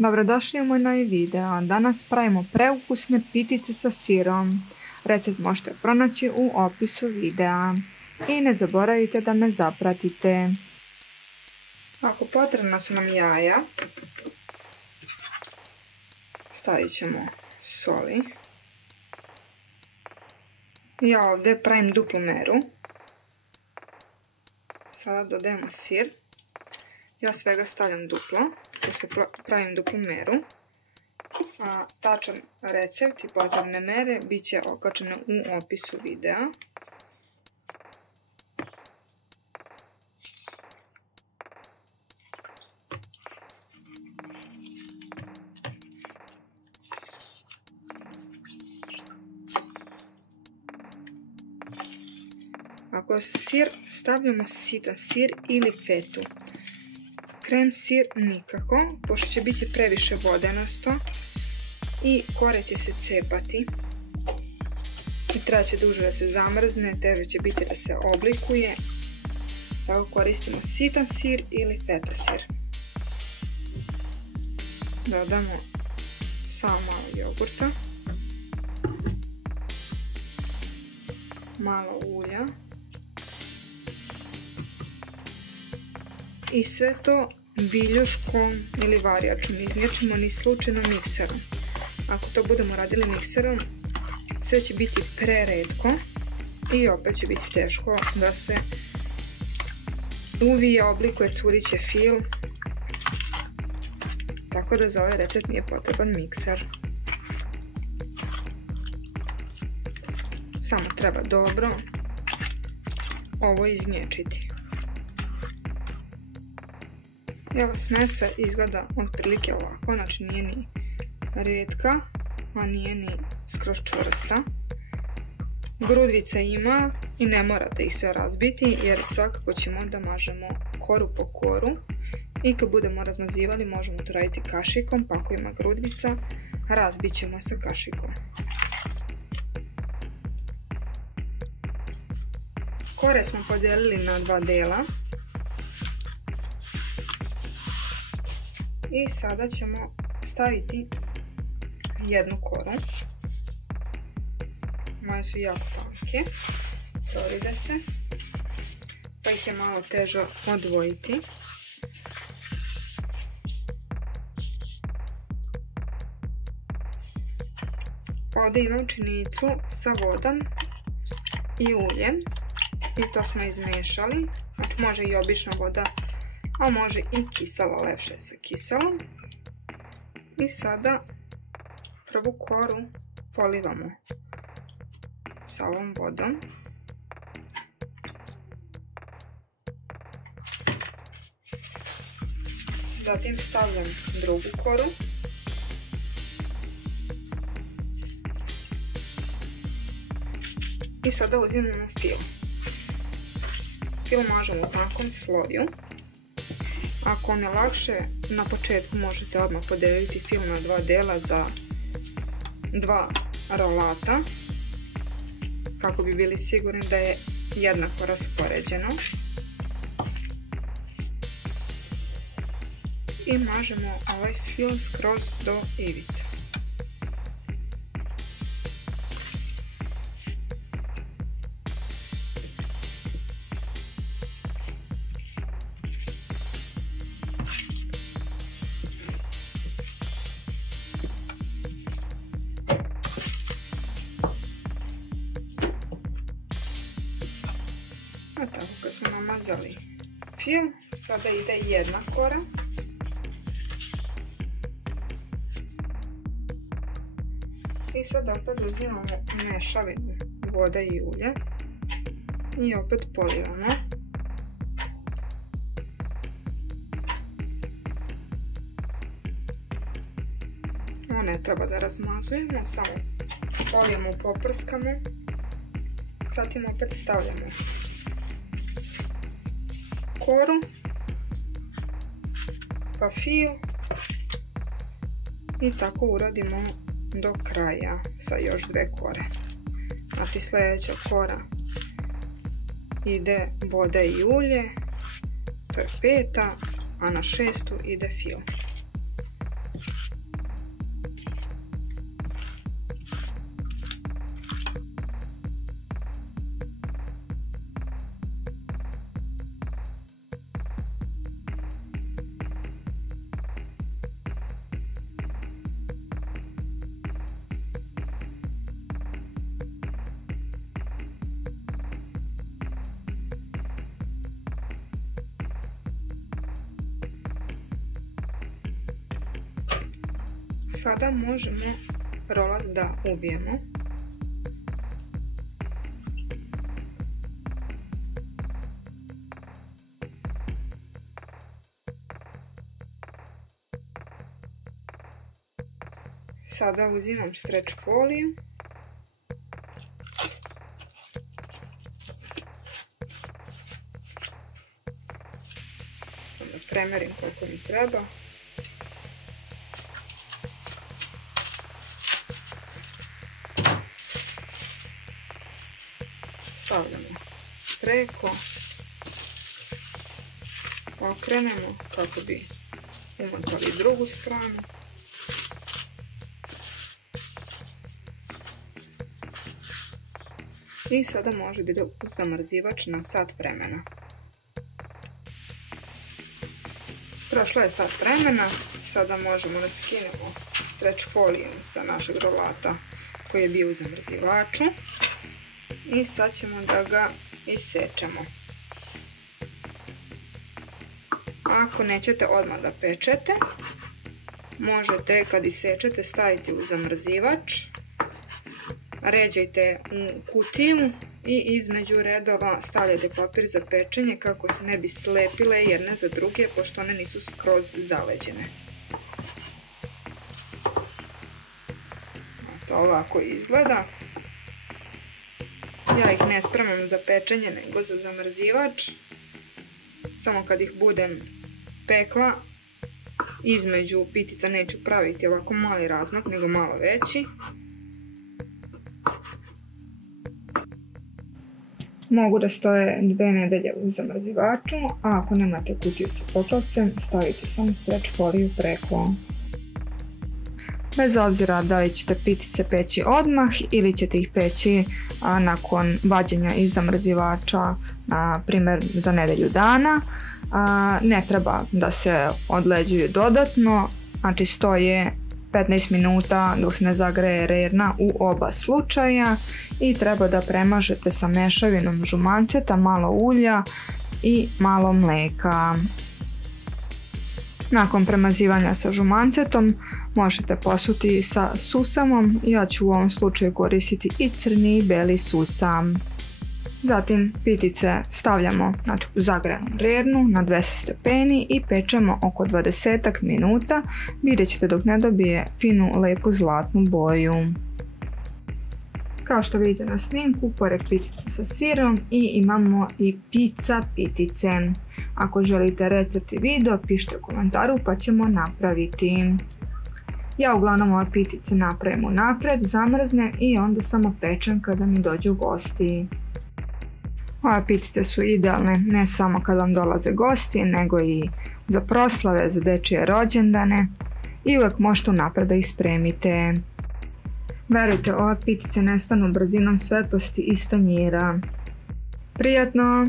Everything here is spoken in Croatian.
Dobrodošli u moj novi video. Danas pravimo preukusne pitice sa sirom. Recept možete pronaći u opisu videa. I ne zaboravite da me zapratite. Ako potrebna su nam jaja, stavit ćemo soli. Ja ovdje pravim duplu meru. Sada dodajemo sir. Ja svega stavljam duplo, pošto pravim duplu meru. A tačan recept i potrebne mere bit će okačene u opisu videa. Ako sir stavljamo sitan sir ili fetu. Krem sir nikako, pošto će biti previše vodenasto i kore će se cepati i treba će duže da se zamrzne, teže će biti da se oblikuje. Tako koristimo sitan sir ili feta sir. Dodamo samo malo jogurta, malo ulja i sve to viljuškom ili varijačom. Izmječemo ni slučajno mikserom. Ako to budemo radili mikserom, sve će biti preretko i opet će biti teško da se uvije, oblikuje, curiće fil. Tako da za ovaj recept nije potreban mikser. Samo treba dobro ovo izmječiti. Evo, smesa izgleda otprilike ovako, znači nije ni retka, a nije ni skroz čvrsta. Grudvica ima i ne morate ih sve razbiti, jer svakako ćemo da mažemo koru po koru i kad budemo razmazivali možemo to raditi kašikom, pa ako ima grudvica razbit ćemo sa kašikom. Kore smo podijelili na dva dela. I sada ćemo staviti jednu koru. Moje su jako tanke, proride se, pa ih je malo teže odvojiti. Ovdje imam činicu sa vodom i uljem i to smo izmešali, znači može i obična voda, a može i kisela, lepše je sa kiselom. I sada prvu koru polivamo sa ovom vodom. Zatim stavljam drugu koru. I sada uzimamo fil. Fil mažemo u tankom sloju. Ako vam je lakše, na početku možete odmah podeliti fil na dva dela za dva rolata, kako bi bili sigurni da je jednako raspoređeno. I mažemo ovaj fil skroz do ivice. A tako, kad smo namazali fil, sada ide jedna kora. I sada opet uzimamo mešavinu voda i ulje i opet polivamo. Ovo ne treba da razmazujemo, samo polijemo, poprskamo. Zatim opet stavljamo koru, pa fil i tako uradimo do kraja sa još dve kore. Znači sljedeća kora ide voda i ulje, to je peta, a na šestu ide fil. Sada možemo rolat da uvijemo. Sada uzimam stretch foliju. Onda premerim koliko mi treba. Stavljamo preko. Okrenemo kako bi umotali drugu stranu. I sada može biti u zamrzivač na sat vremena. Prošlo je sat vremena, sada možemo da skinemo stretch foliju sa našeg rolata koji je bio u zamrzivaču. I sad ćemo da ga isečemo. Ako nećete odmah da pečete, možete kad isečete staviti u zamrzivač. Ređajte u kutiju i između redova stavljajte papir za pečenje kako se ne bi slepile jedne za druge, pošto one nisu skroz zaleđene. To ovako izgleda. Ja ih ne spremam za pečenje nego za zamrzivač. Samo kad ih budem pekla, između pitica neću praviti ovako mali razmak nego malo veći. Mogu da stoje 2 nedelje u zamrzivaču, a ako nemate kutiju sa poklopcem, stavite samo stretch foliju preko. Bez obzira da li ćete pitice peći odmah ili ćete ih peći nakon vađenja iz zamrzivača, na primjer za nedelju dana, ne treba da se odleđuju dodatno, znači stoje 15 minuta dok se ne zagreje rerna u oba slučaja i treba da premažete sa mešavinom žumanceta, malo ulja i malo mleka. Nakon premazivanja sa žumancetom možete posuti sa susamom, ja ću u ovom slučaju koristiti i crni i beli susam. Zatim pitice stavljamo u zagrejanu rernu na 200 stepeni i pečemo oko 20 minuta, vidjet ćete dok ne dobije finu, lepu zlatnu boju. Kao što vidite na snimku, pored pitice sa sirom imamo i pizza pitice. Ako želite recept i video, pišite u komentaru pa ćemo napraviti. Ja uglavnom ove pitice napravim unapred, zamrznem i onda samo pečem kada mi dođu gosti. Ove pitice su idealne ne samo kad vam dolaze gosti, nego i za proslave, za dečije rođendane i uvijek možete unapred da ih spremite. Verujte, ove pitice nestanu brzinom svetlosti iz tanjira. Prijatno!